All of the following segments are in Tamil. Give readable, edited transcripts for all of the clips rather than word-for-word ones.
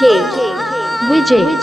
Vijay.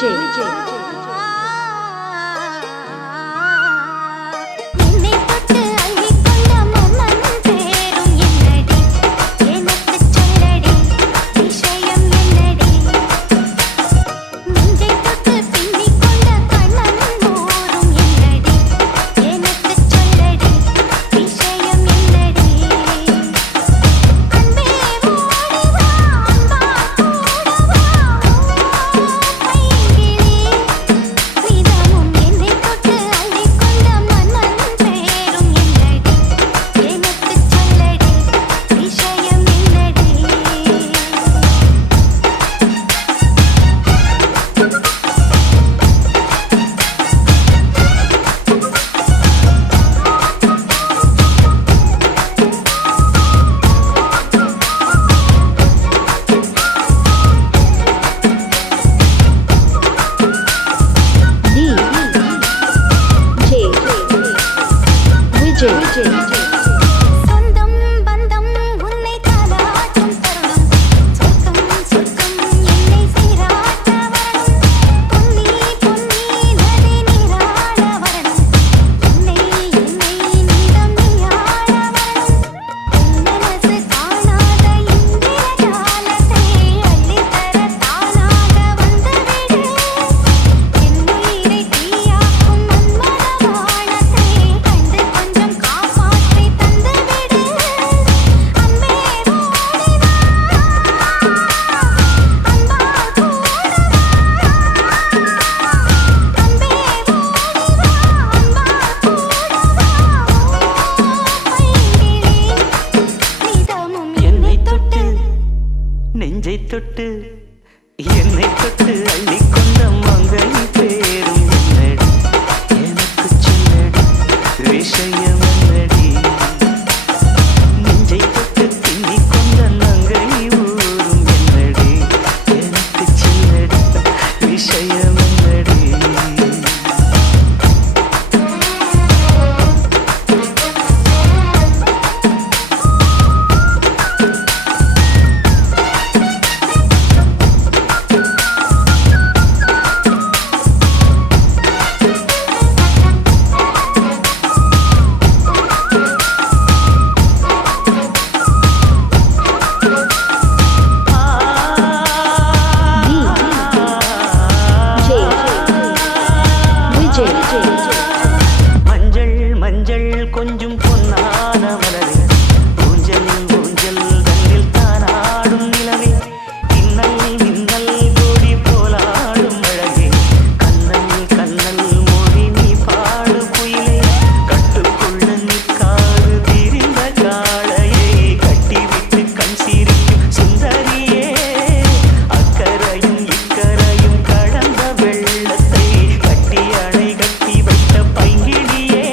தொட்டு என்னை தொட்டு அள்ளி கொண்ட மங்கை பேரும் என்னடி எனக்கு சொல்லடி விஷயம் என்னடி நெஞ்சை தொட்டு திண்ணி கொண்ட நங்கை ஊரும் என்னடி எனக்கு சொல்லடி விஷயம் என்னடி கொஞ்சம் பொன்னான மலரே ஊஞ்சல் ஊஞ்சல் தன்னில் தானாடும் நிலவே இன்னல் மின்னல் கோடி போலாடும் அழகே கண்ணல் கண்ணல் மொழி நீ பாடு குயிலே கட்டுக்குள்ள நிற்காது திரிந்த காளையை கட்டிவிட்டு கண் சிரிக்கும் சுந்தரியே அக்கரையும் இக்கரையும் கடந்த வெள்ளத்தை கட்டி அணை கட்டி வைத்த பைங்கிழியே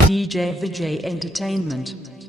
DJ Vijay Entertainment.